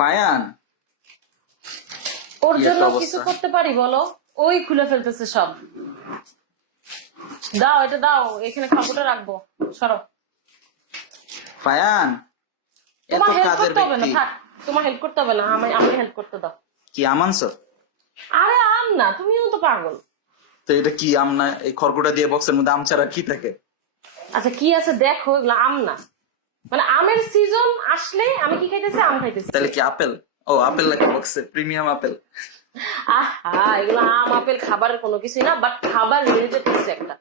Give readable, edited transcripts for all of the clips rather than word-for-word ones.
ফায়ান, ওর কি জন্য একটা কিছু অবস্থা। করতে পারি বলো? ওই খুলে ফেলতেছে সব। দাও এটা দাও, এখানে কাপড়টা রাখবো। সরো। ফায়ান এত তোমার হেল্প কাজের করতে হবে না, ব্যক্তি, থাক। তোমার হেল্প করতে হবে না, আমি আমি হেল্প করতে দাও। কি আমানছো? আরে আম না, তুমিও তো পাগল। তো এটা কি আম না? এই খড়কুটা দিয়ে বক্সের মধ্যে আম ছাড়া কি থাকে? আচ্ছা কি আছে দেখো, এগুলো আম না। মানে আমের সিজন আসলে আমি কি খাইতেছি? আম খাইতেছি। তাহলে কি আপেল? ও আপেল লাগে বক্সে, প্রিমিয়াম আপেল। আহা, এগুলো আম আপেল খাবারের কোনো কিছুই না, বাট খাবার রিলেটেড কিছু একটা।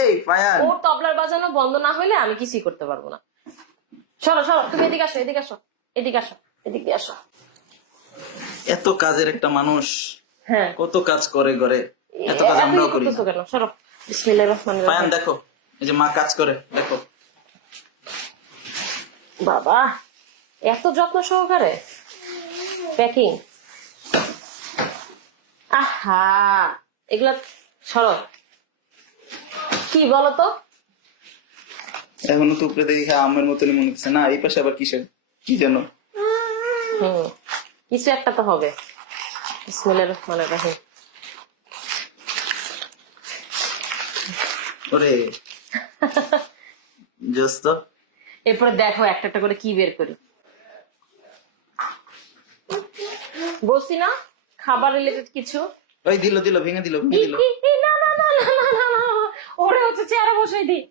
এই ফায়ান, ওর তবলার বাজানো বন্ধ না হইলে আমি কিছুই করতে পারবো না। সরো সরো, তুমি এদিকে আসো, এদিকে আসো, এদিকে আসো, এদিকে আসো। এত কাজের একটা মানুষ, হ্যাঁ, কত কাজ করে ঘরে, এত কাজ এত আমরাও ই করি না। করতেছো কেন? সরো। বিসমিল্লাহির রহমানির ফায়ান রহিম। দেখো, এই যে মা কাজ করে দেখো। বাবা, এত যত্ন সহকারে প্যাকিং। আহা, এগুলা সরো। কি বলো তো? এখনো তো উপরে দেখে আমের মতনই মনে হচ্ছে না, এই পাশে আবার কিসের কি যেন। হুম, কিছু একটা তো হবে। বিসমিল্লাহির রহমানির রহিম। ওরে জোস্ত, এরপরে দেখো একটা একটা করে কি বের করি। বলছি না, খাবার রিলেটেড কিছু। ওই দিল দিল ভেঙে দিল ভেঙে দিল। না না না না না না না, ওরে হচ্ছে চেয়ারে বসাই দিই।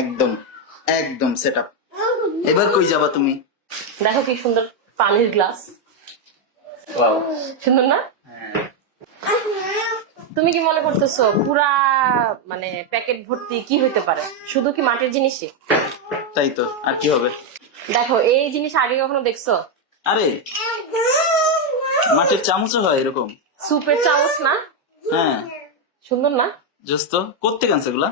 একদম একদম সেট আপ। এবার কই যাবা তুমি? দেখো কি সুন্দর পানির গ্লাস, ওয়াও, সুন্দর না? হ্যাঁ। তুমি কি মনে করতেছো পুরা মানে প্যাকেট ভর্তি কি হইতে পারে? শুধু কি মাটির জিনিসই? তাই তো, আর কি হবে? দেখো এই জিনিস আগে কখনো দেখছো? আরে মাটির চামচও হয় এরকম? সুপের চামচ না? হ্যাঁ, সুন্দর না? জোস্ত কোত্থেকে আনছে এগুলা?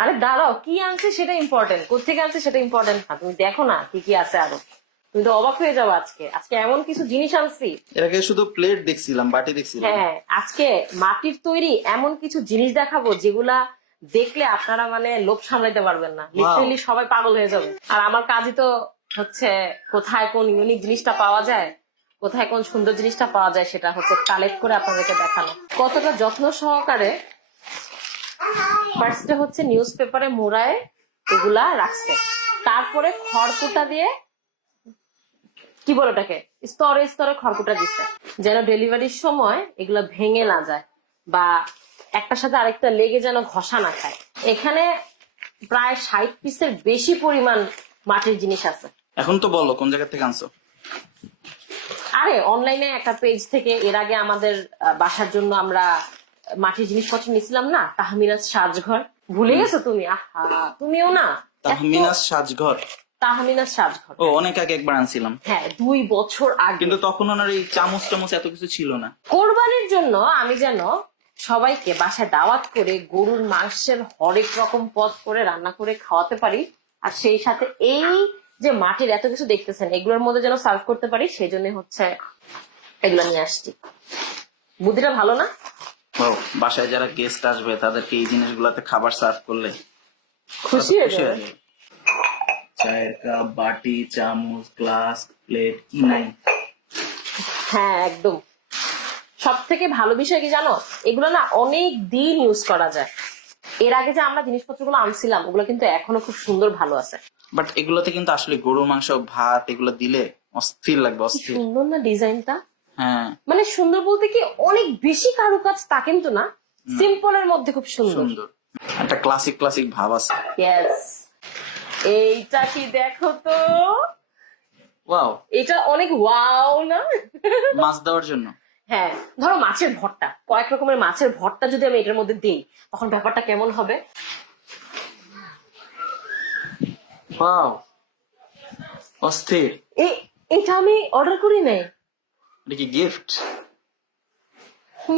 আরে দাঁড়াও, কি আনছে সেটা ইম্পর্টেন্ট, কোথেকে আনছে সেটা ইম্পর্টেন্ট না। তুমি দেখো না কি কি আছে আরো, তুমি তো অবাক হয়ে যাবো। আজকে আজকে এমন কিছু জিনিস আনছি। এর আগে শুধু প্লেট দেখছিলাম, বাটি দেখছিলাম। হ্যাঁ, আজকে মাটির তৈরি এমন কিছু জিনিস দেখাবো যেগুলা দেখলে আপনারা মানে লোভ সামলাইতে পারবেন না, লিটারেলি সবাই পাগল হয়ে যাবে। আর আমার কাজই তো হচ্ছে কোথায় কোন ইউনিক জিনিসটা পাওয়া যায়, কোথায় কোন সুন্দর জিনিসটা পাওয়া যায় সেটা হচ্ছে কালেক্ট করে আপনাদেরকে দেখানো। কতটা যত্ন সহকারে ফার্স্টে হচ্ছে নিউজ পেপারে মোড়ায় এগুলা রাখছে, তারপরে খড়কুটা দিয়ে কি বলে ওটাকে স্তরে স্তরে খড়কুটা দিচ্ছে, যেন ডেলিভারির সময় এগুলো ভেঙে না যায় বা একটার সাথে আরেকটা লেগে যেন ঘষা না খায়। এখানে প্রায় 60 পিসের বেশি পরিমাণ মাটির জিনিস আছে। এখন তো বলো কোন জায়গা থেকে আনছো? আরে অনলাইনে একটা পেজ থেকে। এর আগে আমাদের বাসার জন্য আমরা মাটির জিনিসপত্র নিছিলাম না, তাহমিনাজ সাজঘর। ভুলে গেছো তুমি? আহা, তুমিও না। তাহমিনাজ সাজঘর? তাহমিনাজ সাজঘর, ও অনেক আগে একবার আনছিলাম, হ্যাঁ 2 বছর আগে। কিন্তু তখন ওনার এই চামচ টামচ এত কিছু ছিল না। কোরবানির জন্য আমি যেন সবাইকে বাসায় দাওয়াত করে গরুর মাংসের হরেক রকম পদ করে রান্না করে খাওয়াতে পারি, আর সেই সাথে এই যে মাটির এত কিছু দেখতেছেন এগুলোর মধ্যে যেন সার্ভ করতে পারি, সেই জন্য হচ্ছে এগুলো নিয়ে আসছি। বুদ্ধিটা ভালো না? ও, বাসায় যারা গেস্ট আসবে তাদেরকে এই জিনিসগুলোতে খাবার সার্ভ করলে খুশি হয়ে খুশি যাবে। হয়ে যাবে। চায়ের কাপ, বাটি, চামচ, গ্লাস, প্লেট, কি নাই? হ্যাঁ একদম। সব থেকে ভালো বিষয় কি জানো, এগুলো না অনেক দিন ইউজ করা যায়। এর আগে যে আমরা জিনিসপত্রগুলো আনছিলাম ওগুলো কিন্তু এখনো খুব সুন্দর ভালো আছে। বাট এগুলোতে কিন্তু আসলে গরুর মাংস, ভাত এগুলো দিলে অস্থির লাগবে, কি অস্থির। সুন্দর না ডিজাইনটা? হ্যাঁ, মানে সুন্দর বলতে কি অনেক বেশি কারুকাজ তা কিন্তু না, সিম্পলের মধ্যে খুব সুন্দর। সুন্দর, একটা ক্লাসিক ক্লাসিক ভাব আছে। ইয়েস। এইটা কি দেখো তো, ওয়াও, এটা অনেক ওয়াও না? মাছ দেওয়ার জন্য। হ্যাঁ, ধরো মাছের ভর্তা, কয়েক রকমের মাছের ভর্তা যদি আমি এটার মধ্যে দিই তখন ব্যাপারটা কেমন হবে? ওয়াও, অস্থির। এটা আমি অর্ডার করি নাই। এটা কি গিফট?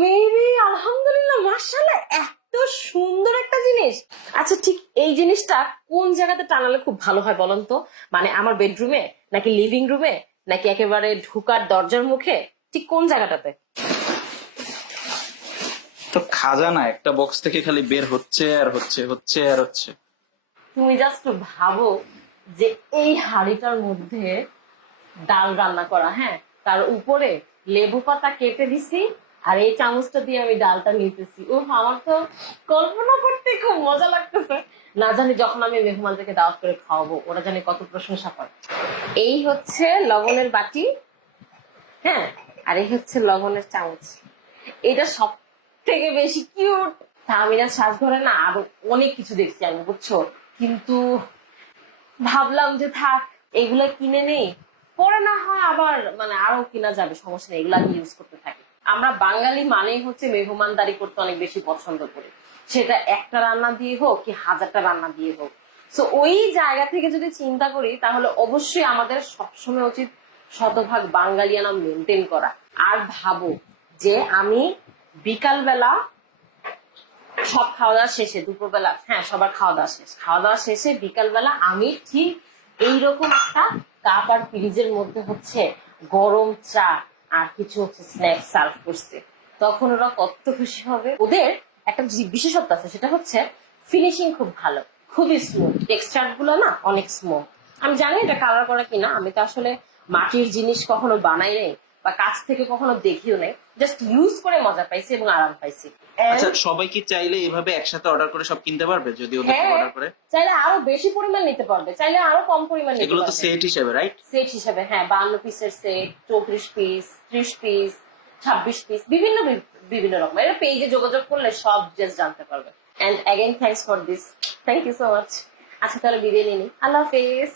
মেবি, আলহামদুলিল্লাহ, মাশাআল্লাহ, এত সুন্দর একটা জিনিস। আচ্ছা ঠিক এই জিনিসটা কোন জায়গাতে টানালে খুব ভালো হয় বলেন তো? মানে আমার বেডরুমে, নাকি লিভিং রুমে, নাকি একেবারে ঢুকার দরজার মুখে, ঠিক কোন জায়গাটাতে? তো খাজানা একটা বক্স থেকে খালি বের হচ্ছে আর হচ্ছে, হচ্ছে আর হচ্ছে। তুমি জাস্ট ভাবো যে এই হাঁড়িটার মধ্যে ডাল রান্না করা, হ্যাঁ, তার উপরে লেবু পাতা কেটে দিছি, আর এই চামচটা দিয়ে আমি ডালটা নিতেছি। ও, আমার তো কল্পনা করতে খুব মজা লাগতেছে। না জানি যখন আমি মেহমানদেরকে দাওয়াত করে খাওয়াবো ওরা জানি কত প্রশংসা করে। এই হচ্ছে লবণের বাটি, হ্যাঁ, আর এই হচ্ছে লবণের চামচ। এটা সব থেকে বেশি কিউট। তামিনা সাজঘরে না আরো অনেক কিছু দেখছি আমি, বুঝছো, কিন্তু ভাবলাম যে থাক, এগুলা কিনে নেই, পরে না হয় আবার মানে আরো কিনা যাবে, সমস্যা নেই, এগুলা আমি ইউজ করতে থাকি। আমরা বাঙালি মানেই হচ্ছে মেহমানদারি করতে অনেক বেশি পছন্দ করি, সেটা একটা রান্না দিয়ে হোক কি হাজারটা রান্না দিয়ে হোক। তো ওই জায়গা থেকে যদি চিন্তা করি তাহলে অবশ্যই আমাদের সবসময় উচিত শতভাগ বাঙালিয়ানা মেনটেন করা। আর ভাবো যে আমি বিকালবেলা সব খাওয়া দাওয়া শেষে, দুপুরবেলা, হ্যাঁ, সবার খাওয়া দাওয়া শেষ, খাওয়া দাওয়া শেষে বিকালবেলা আমি ঠিক এইরকম একটা কাপ আর ফ্রিজের মধ্যে হচ্ছে গরম চা আর কিছু হচ্ছে স্ন্যাক্স সার্ভ করছে, তখন ওরা কত খুশি হবে। ওদের একটা বিশেষত্ব আছে, সেটা হচ্ছে ফিনিশিং খুব ভালো, খুবই স্মুথ, টেক্সচার গুলো না অনেক স্মুথ। আমি জানি এটা কালার করা কিনা, আমি তো আসলে মাটির জিনিস কখনো বানাই নাই বা কাছ থেকে কখনো দেখিও নাই, জাস্ট ইউজ করে মজা পাইছি এবং আরাম পাইছি। আচ্ছা, সবাই কি চাইলে এভাবে একসাথে অর্ডার করে সব কিনতে পারবে যদি ওদের থেকে অর্ডার করে? চাইলে আরো বেশি পরিমাণ নিতে পারবে, চাইলে আরো কম পরিমাণ নিতে এগুলো তো পারবে। সেট হিসেবে, রাইট? সেট হিসেবে, হ্যাঁ, 52 পিসের সেট, 34 পিস, 30 পিস, 26 পিস, বিভিন্ন বিভিন্ন রকম। এটা পেজে যোগাযোগ করলে সব ডিটেইলস জানতে পারবে। And again thanks for this, thank you so much. আচ্ছা তাহলে বিদায় নিই, আল্লাহ হাফেজ।